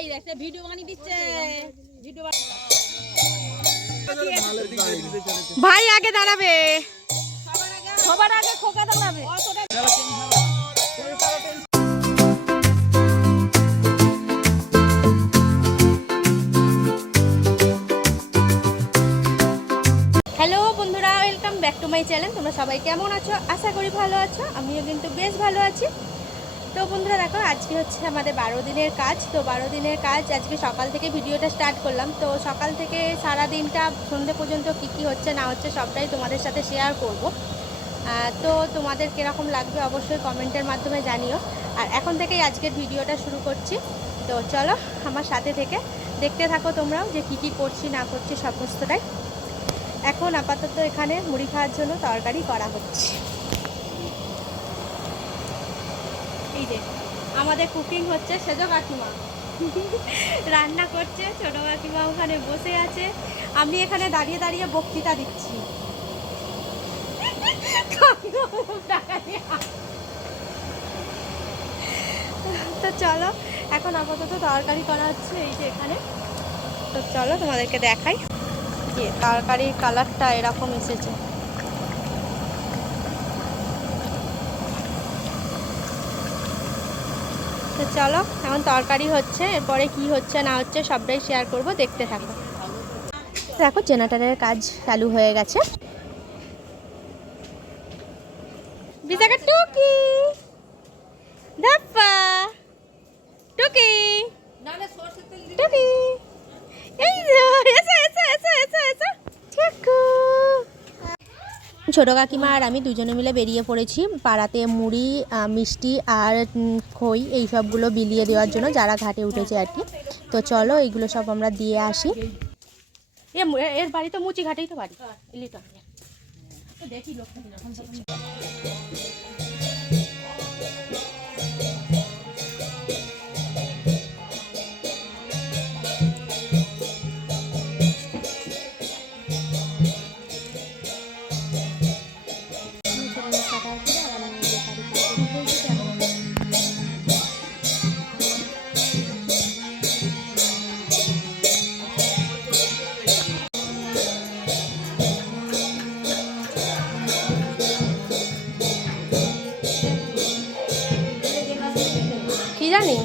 এই দেখতে ভিডিও বানিয়ে দিচ্ছে। ভিডিও ভাই আগে দাঁড়াবে। সবার আগে খোকা দাঁড়াবে। হ্যালো বন্ধুরা welcome back to my channel তোমরা সবাই কেমন আছো? আশা করি ভালো আছো। আমিও কিন্তু বেশ ভালো আছি। তো বন্ধুরা দেখো, আজকে হচ্ছে আমাদের বারো দিনের কাজ। তো বারো দিনের কাজ, আজকে সকাল থেকে ভিডিওটা স্টার্ট করলাম। তো সকাল থেকে সারা দিনটা সন্ধে পর্যন্ত কি কি হচ্ছে, না হচ্ছে, সবটাই তোমাদের সাথে শেয়ার করব। তো তোমাদের কীরকম লাগবে অবশ্যই কমেন্টের মাধ্যমে জানিও। আর এখন থেকেই আজকের ভিডিওটা শুরু করছি। তো চলো, আমার সাথে থেকে দেখতে থাকো তোমরাও যে কি কি করছি, না করছি, সমস্তটাই। এখন আপাতত এখানে মুড়ি খাওয়ার জন্য তরকারি করা হচ্ছে। আমাদের কুকিং হচ্ছে সেজ কাকিমা। রান্না করছে, ছোট কাকিমা ওখানে বসে আছে। আমি এখানে দাঁড়িয়ে দাঁড়িয়ে বক্তৃতা দিচ্ছি। তো চলো, এখন আপাতত তরকারি করা হচ্ছে এই যে এখানে। তো চলো তোমাদেরকে দেখাই যে তরকারির কালারটা এরকম এসেছে। তো চলো এখন তরকারি হচ্ছে এরপরে কি হচ্ছে না হচ্ছে সবটাই শেয়ার করব দেখতে থাকো। দেখো জেনারেটারের কাজ চালু হয়ে গেছে। বিশাখা টুকি! ধাপ্পা! টুকি! টুকি! এই যে, এসো এসো এসো এসো এসো ঠাকু ছোটো কাকিমা আর আমি দুজনে মিলে বেরিয়ে পড়েছি। পাড়াতে মুড়ি মিষ্টি আর খই এই সবগুলো বিলিয়ে দেওয়ার জন্য যারা ঘাটে উঠেছে আর কি। তো চলো এইগুলো সব আমরা দিয়ে আসি। এর বাড়ি তো মুচি ঘাটেই তো বাড়ি। দেখি দেখি কি জানি?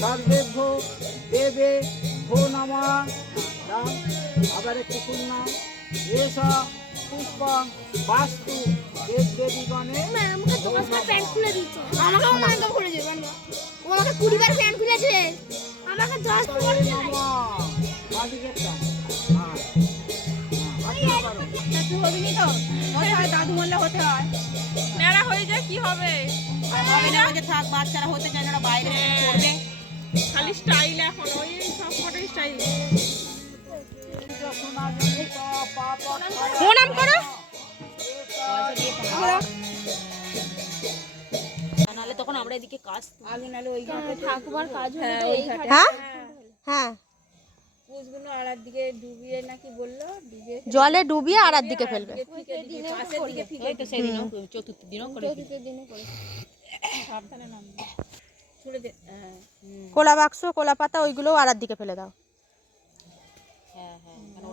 সর্বেভ্য দেবে ভো নমা রাম আবার একটু শুনলাম এস পুষ্প বাস্তু দেব দেবীগণে প্যান্ট খুলে দিচ্ছে। আমাকেও নাম খুলেছে ও আমাকে কুড়ি বার প্যান্ট খুলেছে। আমাকে দশ দাদু বললে হতে হয়। মেলা হয়ে যায় কি হবে? আর হবে না থাক বাচ্চারা হতে চায় না বাইরে করবে খালি স্টাইল এখন ওই সব ফটো স্টাইল। প্রণাম করো। তখন আমরা এদিকে কাজ আগে নাহলে ওই ঠাকুমার কাজ হলে তো ঘাটে। হ্যাঁ? হ্যাঁ। আড়ার দিকে ডুবিয়ে নাকি বলল ডুবিয়ে জলে ডুবিয়ে আড়ার দিকে ফেলবে। পাশের দিকে ওই তো সেদিনও চতুর্থ দিনও করে চতুর্থ দিনে করে সাবধানে নামবে। হ্যাঁ কোলা বাক্স কোলা পাতা ওইগুলোও আড়ার দিকে ফেলে দাও। হ্যাঁ হ্যাঁ মানে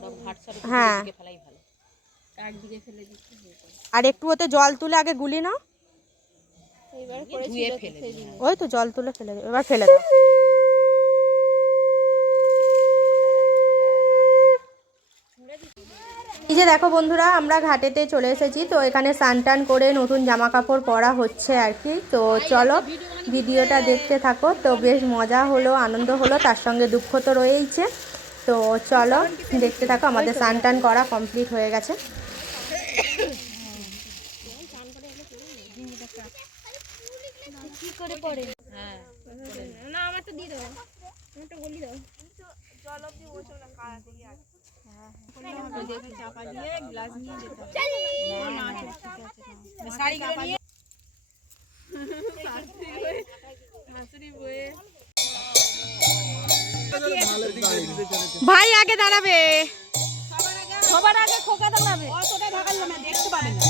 হ্যাঁ। আর একটু ওতে জল তুলে আগে গুলি নাও। ওই তো জল তুলে ফেলে দাও এবার ফেলে দাও। এই যে দেখো বন্ধুরা আমরা ঘাটেতে চলে এসেছি তো এখানে স্নান টান করে নতুন জামা কাপড় পরা হচ্ছে আর কি। তো চলো ভিডিওটা দেখতে থাকো তো বেশ মজা হলো আনন্দ হলো তার সঙ্গে দুঃখ তো রয়েইছে তো চলো দেখতে থাকো আমাদের স্নান টান করা কমপ্লিট হয়ে গেছে চাপা দিয়ে গ্লাস নিয়ে যেতে ভাই আগে দাঁড়াবে। সবার আগে খোকা দাঁড়াবে। অতটা ঢাকার না দেখতে পাবে না।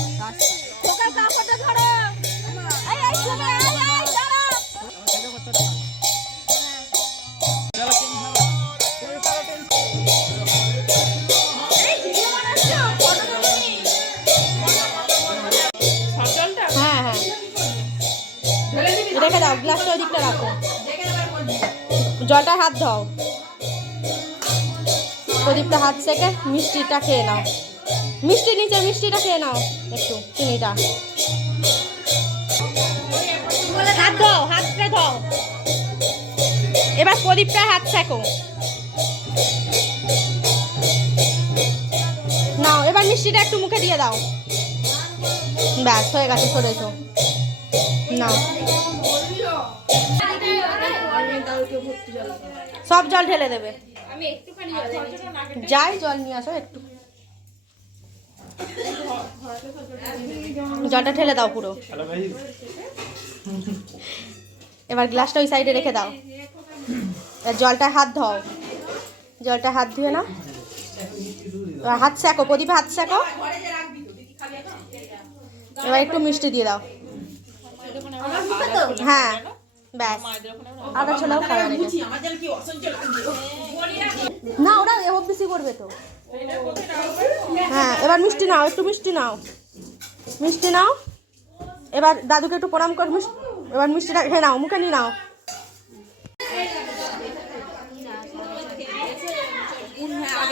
রেখে দাও গ্লাসটা ওই দিকটা রাখো। জলটা হাত দাও প্রদীপটা হাত থেকে মিষ্টিটা খেয়ে নাও। মিষ্টি নিচে, মিষ্টিটা খেয়ে নাও একটু, চিনিটা। হাত দাও হাতটা দাও এবার প্রদীপটা হাত সেকো। নাও, এবার মিষ্টিটা একটু মুখে দিয়ে দাও। ব্যাস, হয়ে গেছে সরেছো না সব জল ঢেলে দেবে। যাই জল নিয়ে আসো একটু। জলটা ঠেলে দাও পুরো। এবার গ্লাসটা ওই সাইডে রেখে দাও। এবার জলটা হাত ধোও। জলটা হাত ধুয়ে না এবার হাত সেকো প্রদীপে হাত সেকো এবার একটু মিষ্টি দিয়ে দাও। হ্যাঁ। ব্যাস। আদা ছোলাও খাওয়া না ওরা এবার বেশি করবে তো। হ্যাঁ এবার মিষ্টি নাও একটু মিষ্টি নাও। মিষ্টি নাও। এবার দাদুকে একটু প্রণাম কর মিষ্টি এবার মিষ্টিটা খেয়ে নাও মুখে নিয়ে নাও।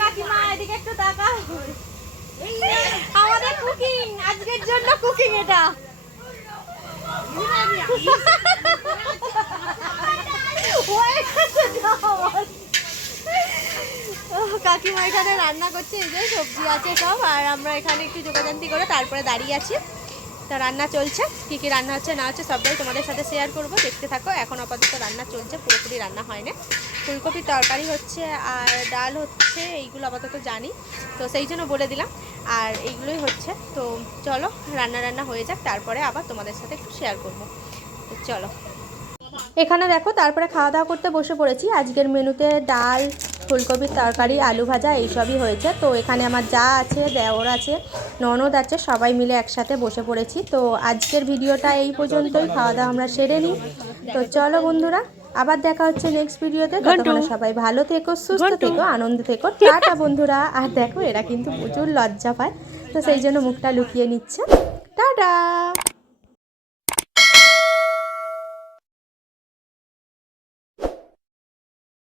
কাকিমা আমাদের কুকিং আজকের জন্য কুকিং এটা। কাকিমা এখানে রান্না করছে, এই যে সবজি আছে সব, আর আমরা এখানে একটু যোগাযান্তি করে তারপরে দাঁড়িয়ে আছি। তা রান্না চলছে। কী কী রান্না হচ্ছে, না হচ্ছে সবটাই তোমাদের সাথে শেয়ার করব। দেখতে থাকো, এখন আপাতত রান্না চলছে, পুরোপুরি রান্না হয় না ফুলকপির তরকারি হচ্ছে আর ডাল হচ্ছে, এইগুলো আপাতত জানি। তো সেই জন্য বলে দিলাম। আর এইগুলোই হচ্ছে। তো চলো, রান্না রান্না হয়ে যাক, তারপরে আবার তোমাদের সাথে একটু শেয়ার করব। চলো। এখানে দেখো, তারপরে খাওয়া দাওয়া করতে বসে পড়েছি। আজকের মেনুতে ডাল ফুলকপির তরকারি আলু ভাজা এইসবই হয়েছে। তো এখানে আমার যা আছে দেওর আছে ননদ আছে সবাই মিলে একসাথে বসে পড়েছি। তো আজকের ভিডিওটা এই পর্যন্তই। খাওয়া দাওয়া আমরা সেরে নিই। তো চলো বন্ধুরা আবার দেখা হচ্ছে নেক্সট ভিডিওতে। ততক্ষণে সবাই ভালো থেকো সুস্থ থেকো আনন্দ থেকো। টাটা বন্ধুরা। আর দেখো এরা কিন্তু প্রচুর লজ্জা পায়। তো সেই জন্য মুখটা লুকিয়ে নিচ্ছে। টাটা!